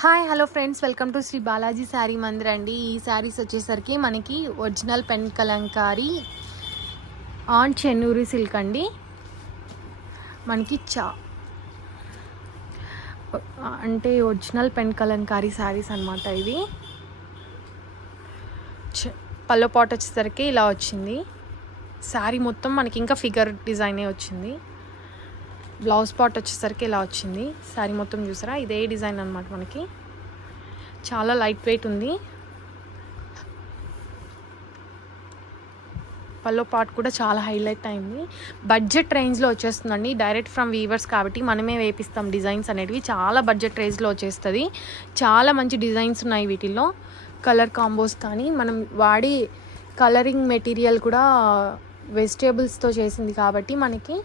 Hi hello friends, welcome to Shri Balaji sari Mandir అండి. ఈ శారీస్ వచ్చేసరికి మనకి original pen Kalamkari on Chennuri silk అండి. మనకి అంటే ఒరిజినల్ పెన్ కలంకారీ శారీస్ అనమాట. ఇవి పల్లో పాట్ వచ్చేసరికి ఇలా వచ్చింది. శారీ మొత్తం మనకి ఇంకా ఫిగర్ డిజైనే వచ్చింది. బ్లౌజ్ పాట్ వచ్చేసరికి ఇలా వచ్చింది. శారీ మొత్తం చూసారా, ఇదే డిజైన్ అనమాట. మనకి చాలా లైట్ వెయిట్ ఉంది. పల్లో పార్ట్ కూడా చాలా హైలైట్ అయింది. బడ్జెట్ రేంజ్లో వచ్చేస్తుందండి. డైరెక్ట్ ఫ్రమ్ వీవర్స్ కాబట్టి మనమే వేపిస్తాం. డిజైన్స్ అనేటివి చాలా బడ్జెట్ రేంజ్లో వచ్చేస్తుంది. చాలా మంచి డిజైన్స్ ఉన్నాయి వీటిల్లో. కలర్ కాంబోస్ కానీ మనం వాడి కలరింగ్ మెటీరియల్ కూడా వెజిటేబుల్స్తో చేసింది కాబట్టి మనకి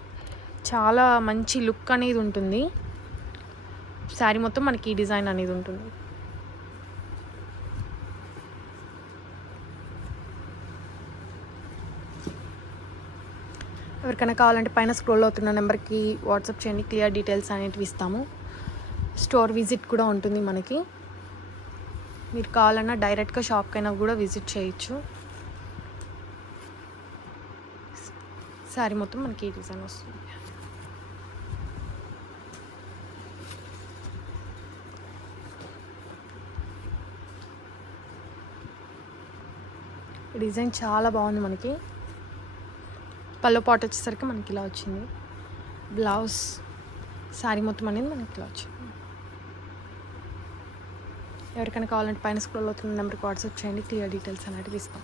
చాలా మంచి లుక్ అనేది ఉంటుంది. శారీ మొత్తం మనకి ఈ డిజైన్ అనేది ఉంటుంది. ఎవరికైనా కావాలంటే పైన స్క్రోల్ అవుతున్న నెంబర్కి వాట్సాప్ చేయండి. క్లియర్ డీటెయిల్స్ అనేటివి ఇస్తాము. స్టోర్ విజిట్ కూడా ఉంటుంది మనకి. మీరు కావాలన్నా డైరెక్ట్గా షాప్కైనా కూడా విజిట్ చేయొచ్చు. శారీ మొత్తం మనకి ఈ డిజైన్ వస్తుంది. డిజైన్ చాలా బాగుంది. మనకి పల్లో పాట్ వచ్చేసరికి మనకి ఇలా వచ్చింది. బ్లౌజ్ శారీ మొత్తం అనేది మనకి ఇలా వచ్చింది. ఎవరికైనా కావాలంటే పైన స్క్రోల్ అవుతున్న నెంబర్కి వాట్సాప్ చేయండి. క్లియర్ డీటెయిల్స్ అనేటివి ఇస్తాం.